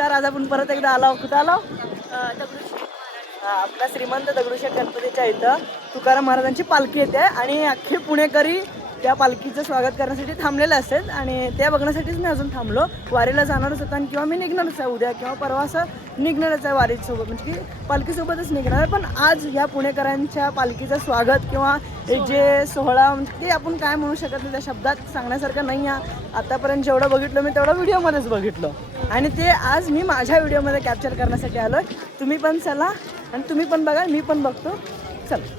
नमस्कार आज आपण परत एकदा आलो कुठं आलो हा, आपल्या श्रीमंत दगडूशेठ गणपतीच्या इथं तुकाराम महाराजांची पालखी येते आणि अख्खे पुणेकरी त्या पालखीचं स्वागत करण्यासाठी थांबलेलं असेल आणि त्या बघण्यासाठीच मी अजून थांबलो. वारीला जाणारच होता आणि किंवा मी निघणारच आहे उद्या किंवा परवा असं निघणारच आहे वारीसोबत. म्हणजे की पालखीसोबतच निघणार आहे. पण आज ह्या पुणेकरांच्या पालखीचं स्वागत किंवा जे सोहळा म्हणजे ते आपण काय म्हणू शकत नाही त्या शब्दात सांगण्यासारखं नाही आहे. आतापर्यंत जेवढं बघितलं मी तेवढं व्हिडिओमध्येच बघितलं. आणि ते आज मी माझ्या व्हिडिओमध्ये कॅप्चर करण्यासाठी आलो आहे तुम्ही पण चला आणि तुम्ही पण बघा मी पण बघतो. चला.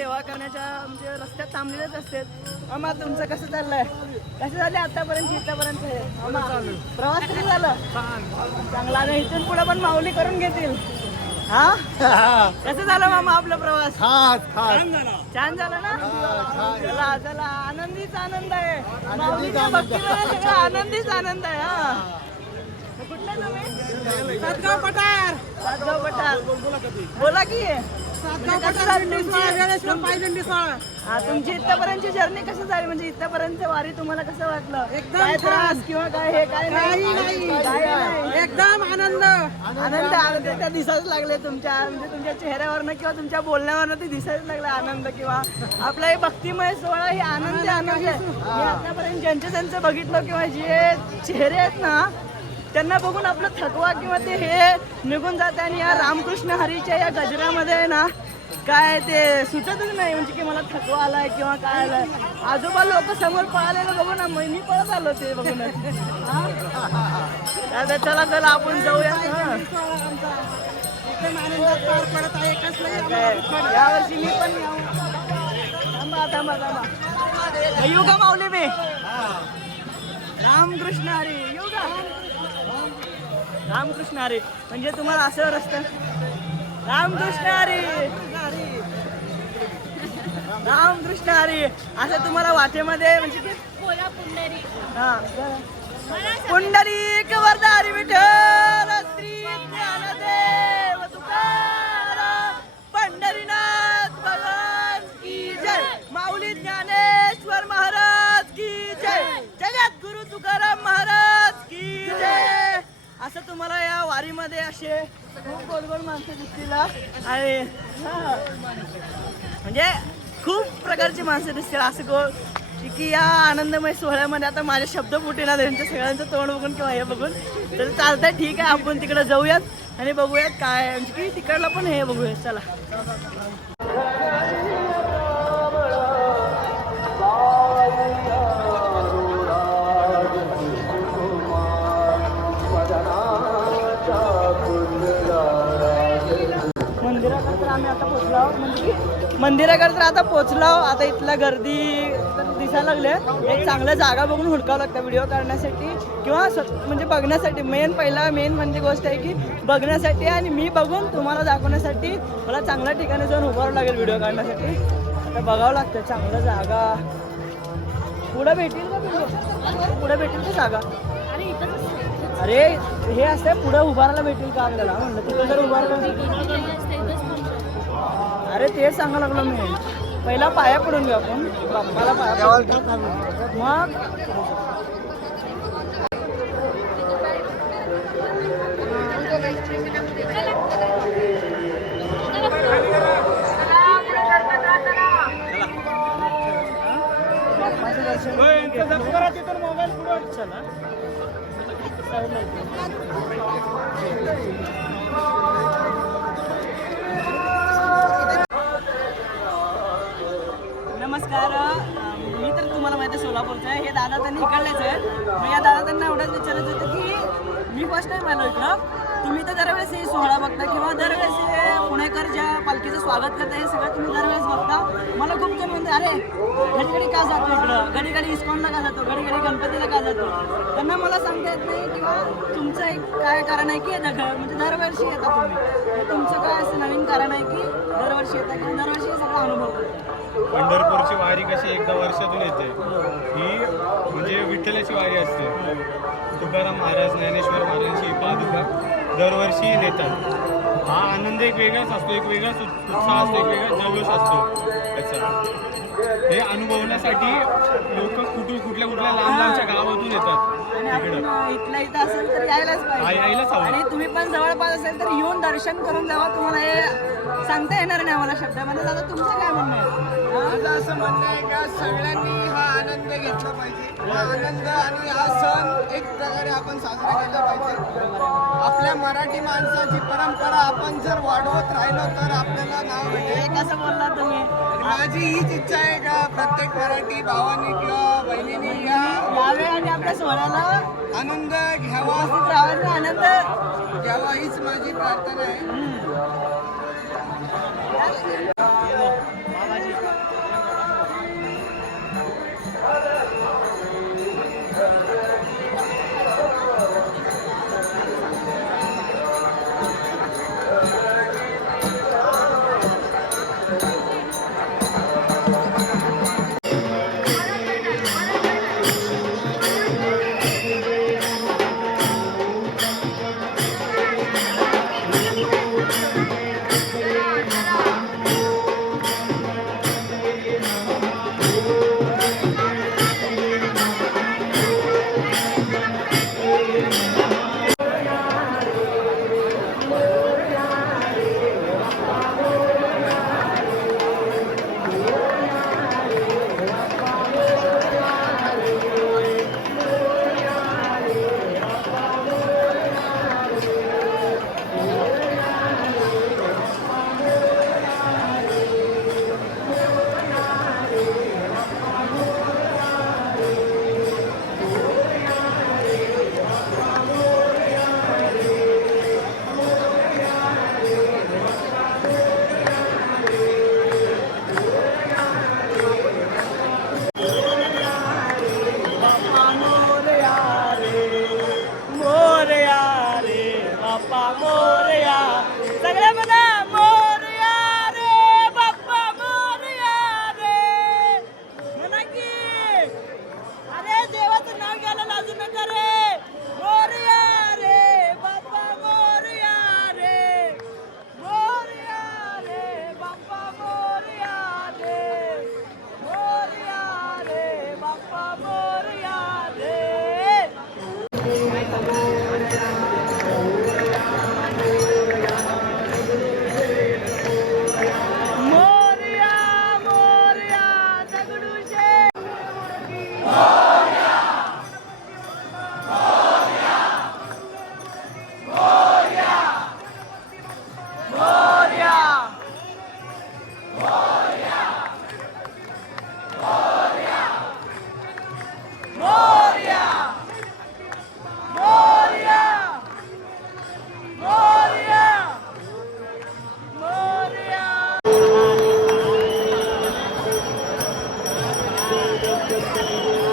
सेवा करण्याच्या म्हणजे रस्त्यात थांबलेलेच असतात. मामा तुमचं कसं चाललंय? कसं झालं आतापर्यंत इथपर्यंत? मामा, प्रवास किती झालं? चांगला. नाही इथून पुढे पण माऊली करून घेतील. हा? कसं झालं मामा आपला प्रवास? छान झालं. ना? चला चला. आनंदीच आनंद आहे. माऊलीच्या सगळं आनंदीच आनंद आहे हा. कुठला तुम्ही? सातगाव पठार. सातगाव पठार. बोला की. तुमची? तुमची इथपर्यंतची जर्नी कसं झाली? म्हणजे इथपर्यंत वारी तुम्हाला कसं वाटलं? काय त्रास किंवा काय हे काय नाही. एकदम आनंद. आनंद आनंद. त्या दिसायच लागले तुमच्या म्हणजे तुमच्या चेहऱ्यावरनं किंवा तुमच्या बोलण्यावरनं ते दिसायच लागले आनंद किंवा आपला हे भक्तिमय सोहळा हे आनंद आनंद. आतापर्यंत ज्यांचे ज्यांचं बघितलं किंवा जे चेहरे आहेत ना त्यांना बघून आपलं थकवा किंवा ते हे निघून जाते आणि या रामकृष्ण हरीच्या या गजरामध्ये आहे ना काय ते सुचतच नाही म्हणजे की मला थकवा आलाय किंवा काय आलाय. आजोबा लोक समोर पळालेलं बघू ना मी पळत आलो ते बघून. आता चला चला आपण जाऊया. यावर्षी मी पण थांबा थांबा थांबा. येऊ माऊली मी. रामकृष्ण हरी येऊ रामकृष्ण हरी. म्हणजे तुम्हाला असं रस्ता रामकृष्ण हरी. रामकृष्ण हरी. असं तुम्हाला वाटेमध्ये म्हणजे की हा. पुंडलिक वरदारी विठ्ठल श्री ज्ञानदेव तुकाराम पंढरीनाथ भगवान की जय. माऊली ज्ञानेश्वर महाराज की जय. जगद्गुरु तुकाराम महाराज की जय. असं तुम्हाला या वारीमध्ये असे खूप गोल माणसं दिसतील आणि म्हणजे खूप प्रकारची माणसं दिसतील असं गोल. की या आनंदमय सोहळ्यामध्ये आता माझे शब्द फुटेना त्यांच्या सगळ्यांचं तोंड बघून किंवा हे बघून. तर चालतंय ठीक आहे आपण तिकडे जाऊयात आणि बघूयात काय म्हणजे की तिकडलं पण हे बघूयात चला. मंदिराकडे तर आता पोचलो. आता इथला गर्दी दिसायला लागले एक चांगल्या जागा बघून हुडकावं लागतं व्हिडिओ करण्यासाठी किंवा स्व- म्हणजे बघण्यासाठी. मेन पहिला मेन म्हणजे गोष्ट आहे की बघण्यासाठी आणि मी बघून तुम्हाला दाखवण्यासाठी मला चांगल्या ठिकाणी जाऊन उभारावं लागेल व्हिडिओ काढण्यासाठी. आता बघावं लागतं. चांगलं जागा. पुढं भेटेल का पुढं भेटेल का जागा? अरे हे असं पुढं उभारायला भेटेल का आपल्याला? म्हणलं तिथं जर उभारलं अरे ते सांगा लागलो मी. पहिला पाया पडून घेऊ आपण. बाप्पाला पाया मग? मोबाईल पुढे या दादा त्यांनी इकडलेच आहे मग या दादा त्यांना एवढंच विचारायचं होतं की मी फर्स्ट टाइम आलो इकडं. तुम्ही तर दरवेळेस हे सोहळा बघता किंवा दरवेळेस हे पुणेकर ज्या पालखीचं स्वागत करता हे सगळं तुम्ही दरवेळेस बघता. मला खूप कमी म्हणते अरे घडी घडी का जातो इकडं? घडी घडी इस्कॉनला का जातो? घडी घडी गणपतीला का जातो? त्यांना मला सांगता येत नाही किंवा तुमचं एक काय कारण आहे की येतं म्हणजे दरवर्षी येता तुम्ही. तुमचं काय असं नवीन कारण आहे की दरवर्षी येतं किंवा दरवर्षी सगळा अनुभव पंढरपूरची वारी कशी एकदा वर्षातून येते ही म्हणजे विठ्ठलाची वारी असते. तुकाराम महाराज ज्ञानेश्वर महाराजांची पादुका दरवर्षी नेतात. हा आनंद एक वेगळाच असतो एक वेगळाच उत्- उत्साह असतो एक वेगळाच जल्लोष असतो. त्याचा. हे अनुभवण्यासाठी लोक कुठून कुठल्या कुठल्या लांब लांबच्या गावातून येतात. इथं असेल तर यायलाच पाहिजे. आणि तुम्ही पण जवळपास असेल तर येऊन दर्शन करून जावा तुम्हाला हे सांगता येणार नाही आम्हाला शब्दामध्ये दादा तुमचं काय म्हणणं आहे? माझं असं म्हणणं आहे का सगळ्यांनी हा आनंद घेतला पाहिजे. हा आनंद आणि हा सण एक प्रकारे आपण साजरा केला पाहिजे. आपल्या मराठी माणसाची परंपरा आपण जर वाढवत राहिलो तर आपल्याला नाव भेटेल. कसं बोलला तुम्ही? माझी हीच इच्छा आहे का प्रत्येक मराठी भावानी किंवा बहिणींनी या यावे आणि आपल्या सोहळ्याला आनंद घ्यावा. आनंद घ्यावा हीच माझी प्रार्थना आहे. बाबाजी thank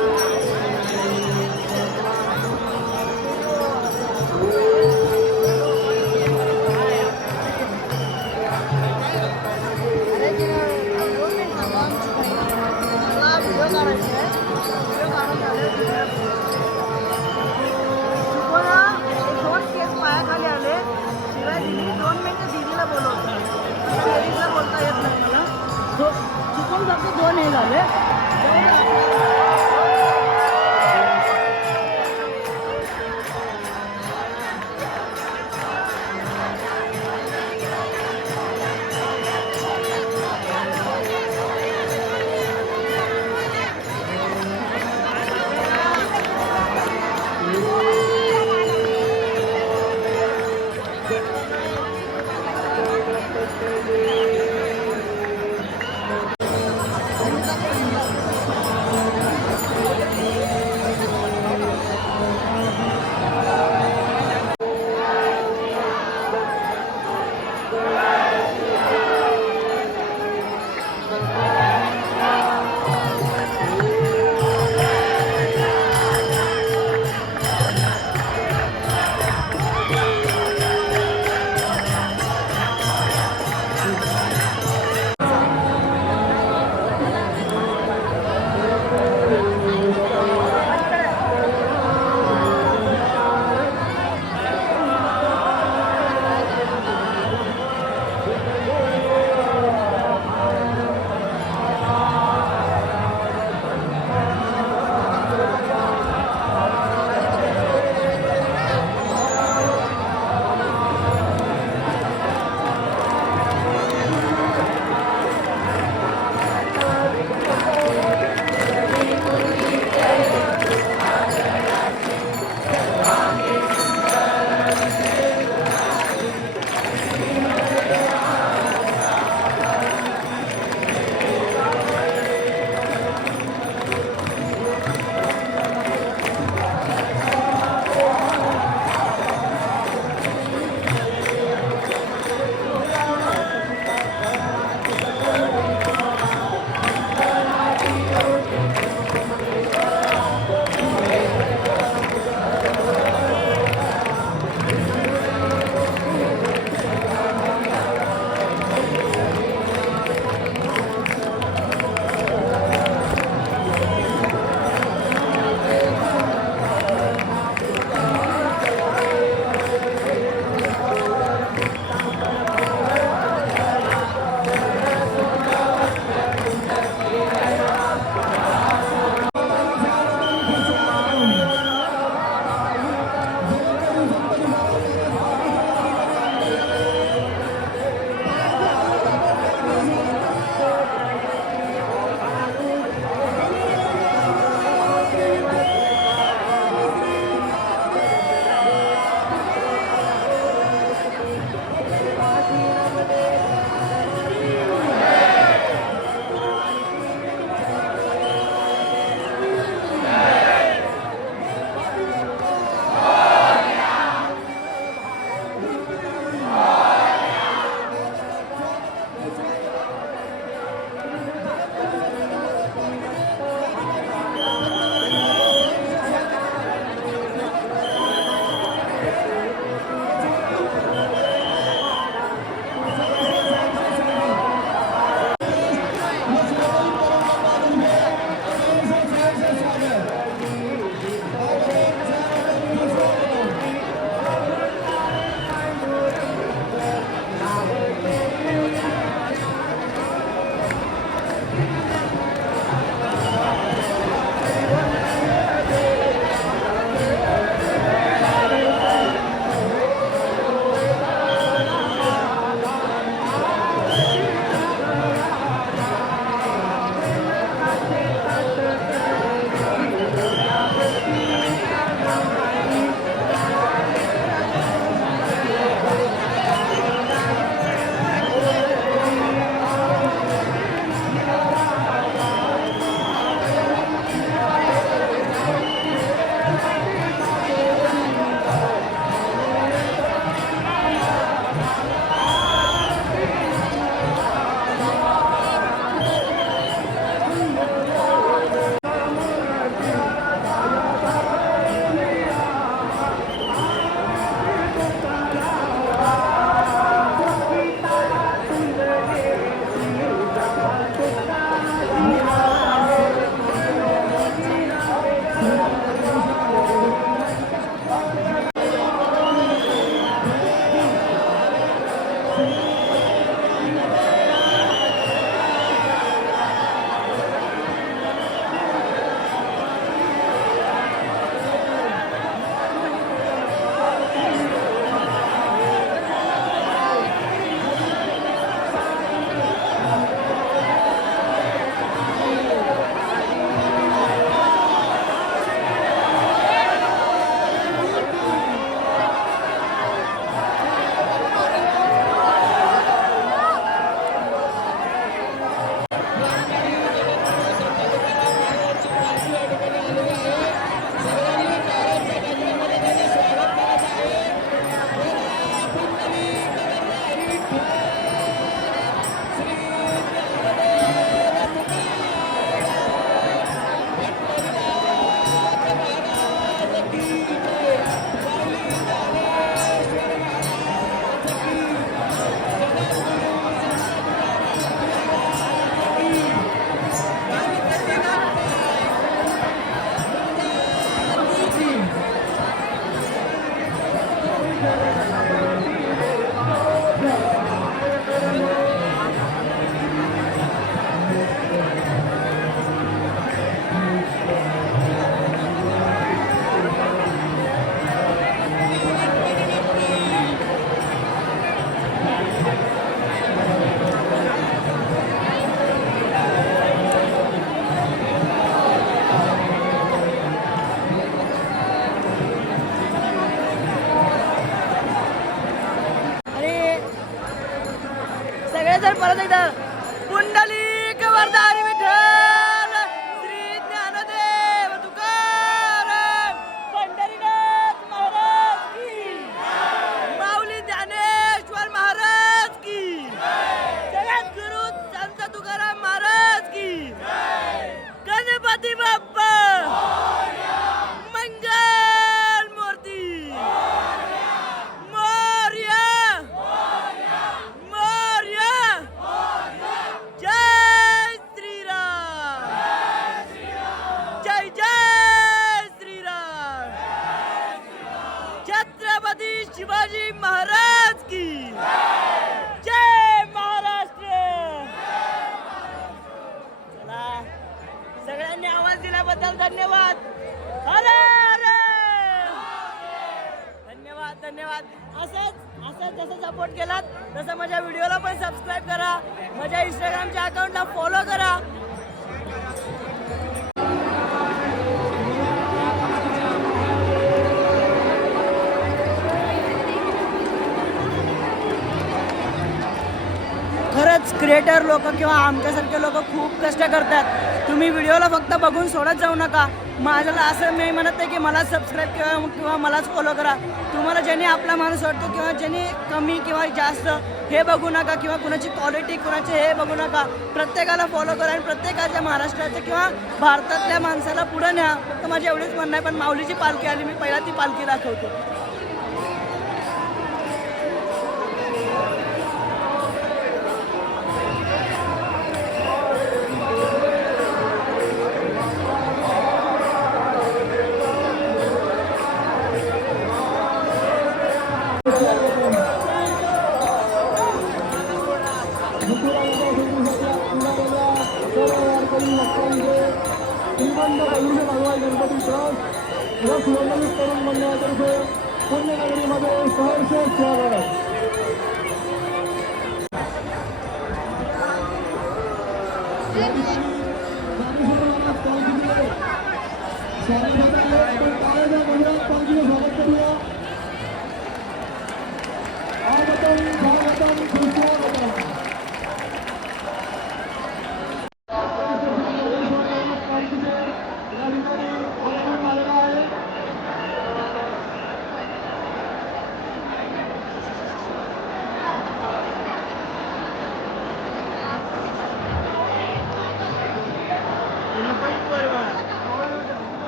क्रिएटर लोक किंवा आमच्यासारखे लोक खूप कष्ट करतात. तुम्ही व्हिडिओला फक्त बघून सोडत जाऊ नका. माझ्याला असं मी म्हणत नाही की मला सबस्क्राईब किंवा किंवा मलाच फॉलो करा. तुम्हाला ज्याने आपला माणूस वाटतो किंवा ज्याने कमी किंवा जास्त हे बघू नका किंवा कुणाची क्वालिटी कुणाचे हे बघू नका. प्रत्येकाला फॉलो करा आणि प्रत्येकाच्या महाराष्ट्राच्या किंवा भारतातल्या माणसाला पुढं न्या. फक्त माझी एवढीच म्हणणं आहे पण माऊलीची पालखी आली मी पहिला ती पालखी दाखवतो.